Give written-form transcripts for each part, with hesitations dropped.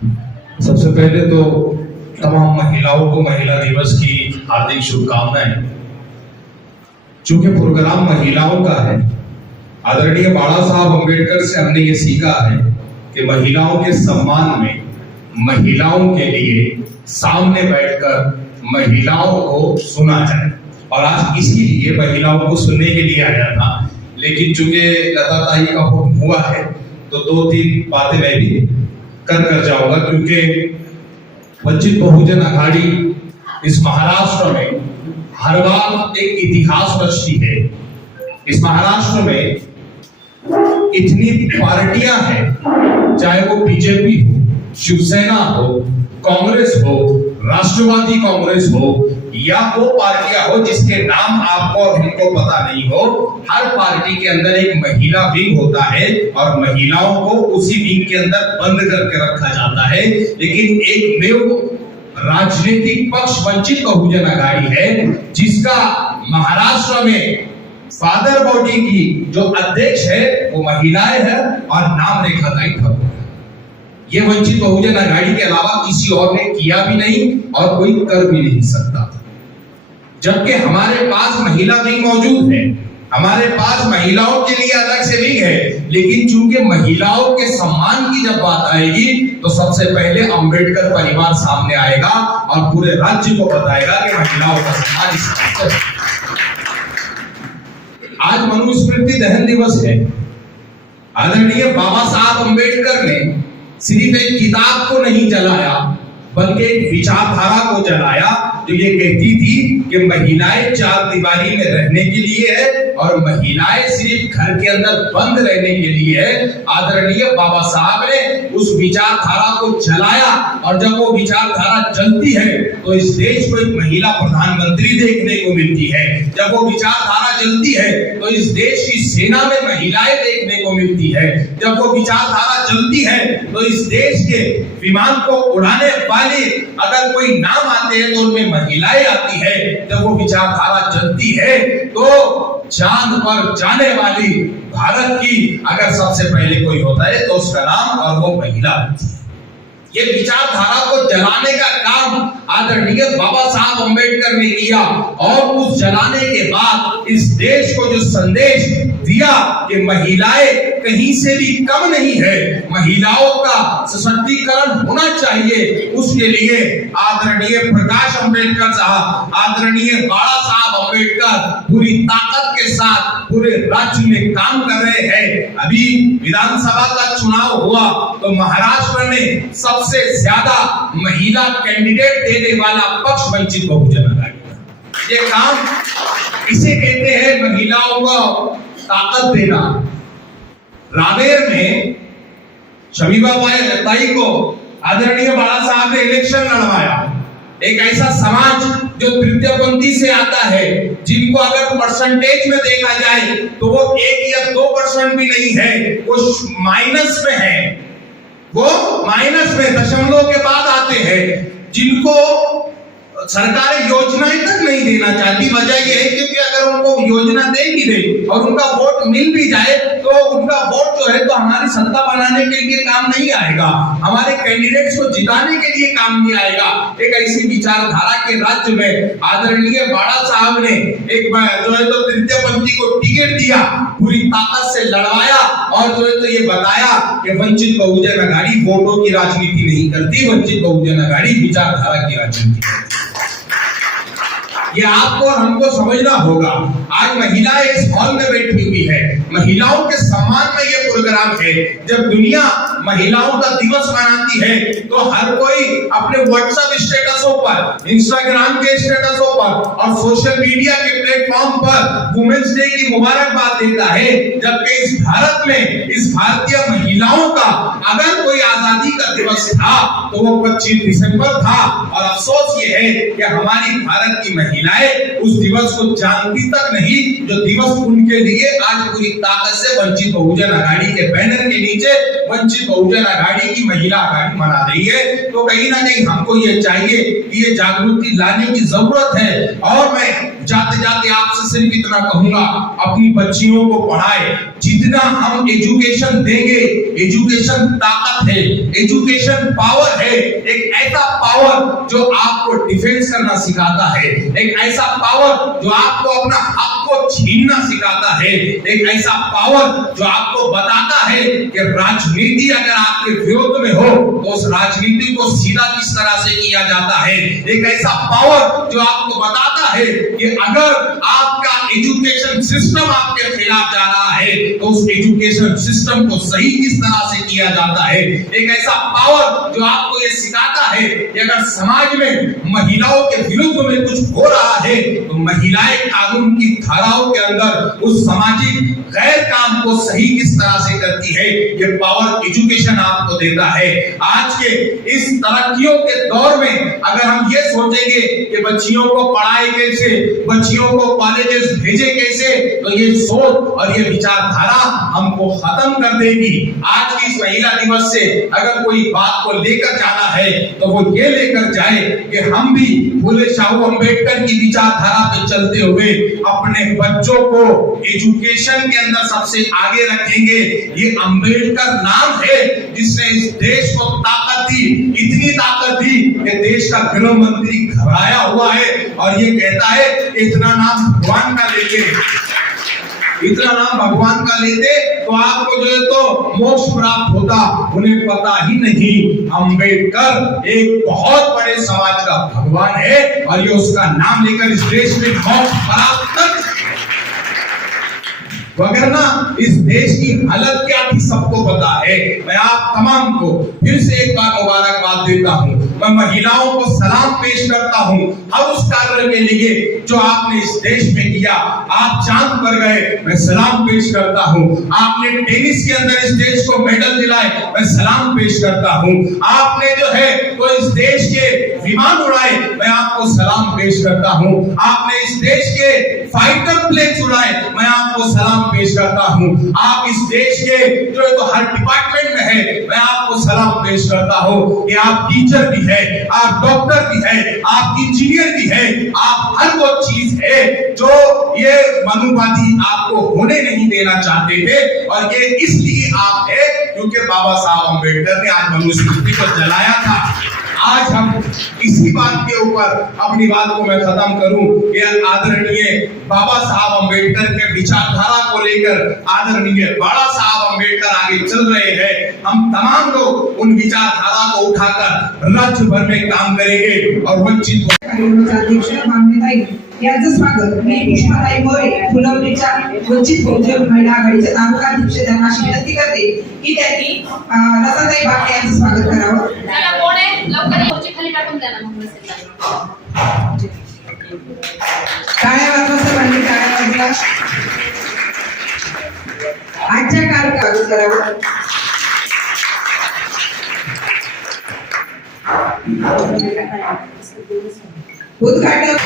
सबसे पहले तो तमाम महिलाओं को महिला दिवस की हार्दिक शुभकामनाएं। चूंकि प्रोग्राम महिलाओं का है, आदरणीय बाला साहब अम्बेडकर से हमने ये सीखा है कि महिलाओं के सम्मान में, महिलाओं के लिए सामने बैठकर महिलाओं को सुना जाए। और आज इसीलिए महिलाओं को सुनने के लिए आया था, लेकिन चूंकि लता ताई का हुक्म हुआ है तो 2-3 बातें मैं भी कर जाऊंगा, क्योंकि वंचित बहुजन अघाड़ी इस महाराष्ट्र में हर बार एक इतिहास रचती है। इस महाराष्ट्र में इतनी पार्टियां हैं, चाहे वो बीजेपी हो, शिवसेना हो, कांग्रेस हो, राष्ट्रवादी कांग्रेस हो, या वो पार्टियां हो जिसके नाम आपको और हमको पता नहीं हो, हर पार्टी के अंदर एक महिला विंग होता है और महिलाओं को उसी विंग के अंदर बंद करके रखा जाता है। लेकिन एक राजनीतिक पक्ष वंचित बहुजन अघाड़ी है, जिसका महाराष्ट्र में फादर बॉडी की जो अध्यक्ष है वो महिलाएं है और नाम रेखाताई ठाकुर। ये वंचित बहुजन अघाड़ी के अलावा किसी और ने किया भी नहीं और कोई कर भी नहीं सकता था। जबकि हमारे पास महिला विंग मौजूद है, हमारे पास महिलाओं के लिए अलग से विंग है, लेकिन चूंकि महिलाओं के सम्मान की जब बात आएगी तो सबसे पहले अंबेडकर परिवार सामने आएगा और पूरे राज्य को बताएगा कि महिलाओं का सम्मान इस तरह से। आज मनुस्मृति दहन दिवस है। आदरणीय बाबा साहब अंबेडकर ने सिर्फ एक किताब को नहीं जलाया, बल्कि एक विचारधारा को जलाया जो ये कहती थी कि महिलाएं चार दीवारी में रहने के लिए है और महिलाएं सिर्फ घर के अंदर बंद रहने के लिए है। आदरणीय बाबा साहब ने उस विचारधारा को जलाया और जब वो विचारधारा जलती है तो इस देश को एक महिला प्रधानमंत्री देखने को मिलती है। जब वो विचारधारा जलती है तो इस देश की सेना में महिलाएं देखने को मिलती है। जब वो विचारधारा जलती है तो इस देश के विमान को उड़ाने वाले अगर कोई नाम आते हैं तो उनमें महिलाएं आती है। जब वो विचारधारा जलती है तो चांद पर जाने वाली भारत की अगर सबसे पहले कोई होता है तो उसका नाम और वो महिला होती है। ये विचारधारा को जलाने का काम आदरणीय बाबा साहब अंबेडकर ने किया और उस जलाने के बाद इस देश को जो संदेश दिया कि महिलाएं कहीं से भी कम नहीं है, महिलाओं का सशक्तिकरण होना चाहिए, उसके लिए आदरणीय प्रकाश अंबेडकर साहब, आदरणीय बाला साहब अंबेडकर पूरी ताकत के साथ पूरे राज्य में काम कर रहे हैं। अभी विधानसभा का चुनाव हुआ तो महाराष्ट्र में सबसे ज्यादा महिला कैंडिडेट देने वाला पक्ष वंचित बहुजन अघाड़ी। ये काम इसे कहते हैं महिलाओं को ताकत देना। रावेर में शमीबाबाई लताई को आदरणीय बाला साहब ने इलेक्शन लड़वाया। एक ऐसा समाज जो तृतीयपंथी से आता है, जिनको अगर परसेंटेज में देखा जाए तो वो 1 या 2% भी नहीं है, वो माइनस में है, वो माइनस में दशमलव के बाद आते हैं, जिनको सरकार योजनाएं तक नहीं देना चाहती। वजह यह है क्योंकि अगर उनको योजना दे भी दे और उनका वोट मिल भी जाए तो उनका वोट जो है तो हमारी सत्ता बनाने के लिए काम नहीं आएगा, हमारे कैंडिडेट्स को जिताने के लिए काम नहीं आएगा। एक ऐसी विचारधारा के राज्य में आदरणीय बाला साहब ने एक जो है तो तृतीयपंथी को टिकट दिया, पूरी ताकत से लड़वाया और जो है तो ये बताया कि वंचित बहुजन अघाड़ी वोटों की राजनीति नहीं करती, वंचित बहुजन अघाड़ी विचारधारा की राजनीति करती। ये आपको और हमको समझना होगा। आज महिलाएं इस हॉल में बैठी हुई है, महिलाओं के सम्मान में ये प्रोग्राम है। जब दुनिया महिलाओं का दिवस मनाती है तो हर कोई अपने व्हाट्सएप स्टेटसों पर, इंस्टाग्राम के स्टेटसों पर और सोशल मीडिया के प्लेटफॉर्म पर वुमेन्स डे की मुबारकबाद देता है, जबकि इस भारत में इस भारतीय महिलाओं का अगर कोई आजादी का दिवस था तो वो 25 दिसंबर था। और अफसोस ये है कि हमारी भारत की महिलाएं उस दिवस को जानती तक नहीं, जो दिवस उनके लिए आज पूरी ताकत से वंचित बहुजन अघाड़ी के बैनर के नीचे वंचित बहुजन अघाड़ी की महिला अघाड़ी मना रही है। तो कहीं ना कहीं हमको ये चाहिए कि ये जागृति लाने की जरूरत है। और मैं जाते जाते आपसे सिर्फ इतना कहूंगा, अपनी बच्चियों को पढ़ाए। जितना हम एजुकेशन देंगे, एजुकेशन ताकत है, एजुकेशन पावर है। एक ऐसा पावर जो आपको डिफेंस करना सिखाता है, एक ऐसा पावर जो आपको अपना हक को छीनना सिखाता है, एक ऐसा पावर जो आपको बताता है कि राजनीति अगर आपके विरोध में हो तो उस राजनीति को सीधा किस तरह से किया जाता है। एक ऐसा पावर जो आपको बताता है कि अगर आपका एजुकेशन सिस्टम आपके खिलाफ जा रहा है तो उस एजुकेशन सिस्टम को सही किस तरह से किया जाता है। एक ऐसा पावर जो आपको ये सिखाता है कि अगर समाज में महिलाओं के विरुद्ध में कुछ हो रहा है तो महिलाएं कानून की धाराओं के अंदर उस सामाजिक गैर काम को सही किस तरह से करती है। ये पावर एजुकेशन आपको देता है। आज के इस तरक्कियों के दौर में अगर हम ये सोचेंगे कि बच्चियों को पढ़ाए कैसे, बच्चियों को कॉलेजेस भेजे कैसे, तो ये सोच और ये विचारधारा हमको खत्म कर देगी। आज की इस महिला दिवस से अगर कोई बात को लेकर जाना है तो वो ये लेकर जाए कि हम भी फूले शाहू अंबेडकर की विचारधारा पे चलते हुए अपने बच्चों को एजुकेशन के अंदर सबसे आगे रखेंगे। ये अंबेडकर नाम है जिसने इस देश को ताकत दी, इतनी ताकत दी कि देश का गृह मंत्री घबराया हुआ है और ये कहता है इतना नाम भगवान का लेके, इतना नाम भगवान का लेते तो आपको जो है तो मोक्ष प्राप्त होता। उन्हें पता ही नहीं अंबेडकर एक बहुत बड़े समाज का भगवान है और ये उसका नाम लेकर इस देश में मोक्ष प्राप्त कर। वगरना इस देश की हालत क्या थी सबको पता है। मैं आप तमाम को फिर से एक बार मुबारकबाद देता हूँ। मैं महिलाओं को सलाम पेश करता हूँ हर उस कार्य के लिए जो आपने इस देश में किया। आप चांद पर गए, मैं सलाम पेश करता हूँ। आपने टेनिस के अंदर इस देश को मेडल दिलाए, मैं सलाम पेश करता हूँ। आपने जो है तो इस देश के विमान उड़ाए, मैं आपको सलाम पेश करता हूँ। आपने इस देश के फाइटर प्लेन्स उड़ाए, मैं आपको सलाम पेश करता हूँ। आप इस देश के जो है तो हर डिपार्टमेंट में है, मैं आपको सलाम पेश करता हूँ कि आप टीचर भी है, आप डॉक्टर भी है, आप इंजीनियर भी है, आप हर वो चीज है जो ये मनुवादी आपको होने नहीं देना चाहते थे। और ये इसलिए आप है क्योंकि बाबा साहब अम्बेडकर ने आज मनुस्मृति को जलाया था। आज हम इसी बात के ऊपर अपनी बात को मैं खत्म करूं कि आदरणीय बाबा साहब अम्बेडकर के विचारधारा को लेकर आदरणीय बाला साहब अम्बेडकर आगे चल रहे हैं। हम तमाम लोग उन विचारधारा को उठाकर राज्य भर में काम करेंगे और वंचित यांचं स्वागत मी पुष्पाताई मोरे फुलवलीच्या वंचित बहुजन महिला आघाडीच्या तालुका अध्यक्ष त्यांना अशी विनंती करते की त्यांनी लताताई बागडे यांचं स्वागत करावं। चला कोण आहे लवकर खुर्ची खाली टाकून द्या ना मग टाळ्या वाजवा सर्वांनी टाळ्या वाजवा। आजच्या कार्यक्रमात करावं। उद्घाटन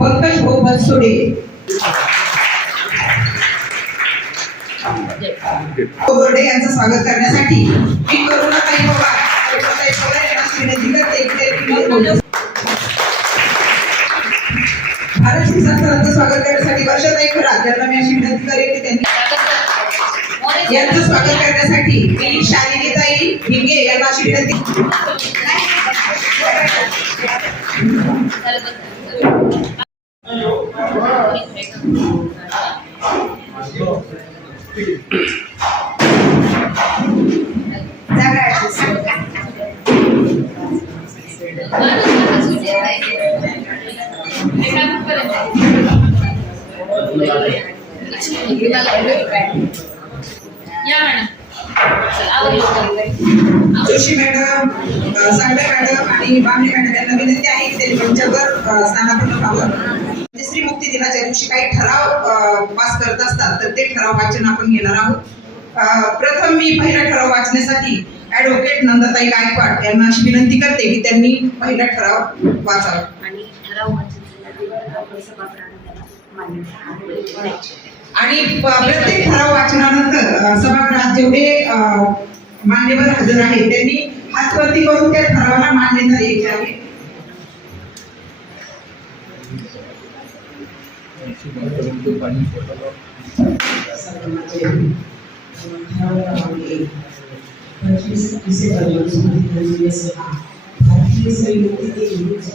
पंकज भाऊ बनसोडे, बोर्डे यांचं स्वागत करण्यासाठी मी करुणाताई पवार यांना विनंती करते की भारत शासनाचं स्वागत करण्यासाठी वर्षाताई खरात यांना मी अशी विनंती करेन की त्यांनी यांचं स्वागत करण्यासाठी मी शालिनीताई भिंगे यांना अशी विनंती जोशी मॅडम, सागडे मॅडम आणि बामणे मॅडम यांना विनंती आहे की त्यांनी मंचावर स्थानापन्न व्हावं। श्री मुक्ती दिनाच्या दिवशी काही ठराव पास करत असतात तर ते ठराव वाचन आपण घेणार आहोत। प्रथम मी पहिला ठराव वाचण्यासाठी ऍडव्होकेट नंदाताई गायकवाड यांना अशी विनंती करते की त्यांनी पहिला ठराव वाचावा। आणि ठराव वाचन आणि प्रत्येक ठराव वाचनानंतर सभागृहात जेवढे मान्यवर हजर आहेत त्यांनी हातवरती करून त्या ठरावाला मान्यता द्यायची आहे. भारतीय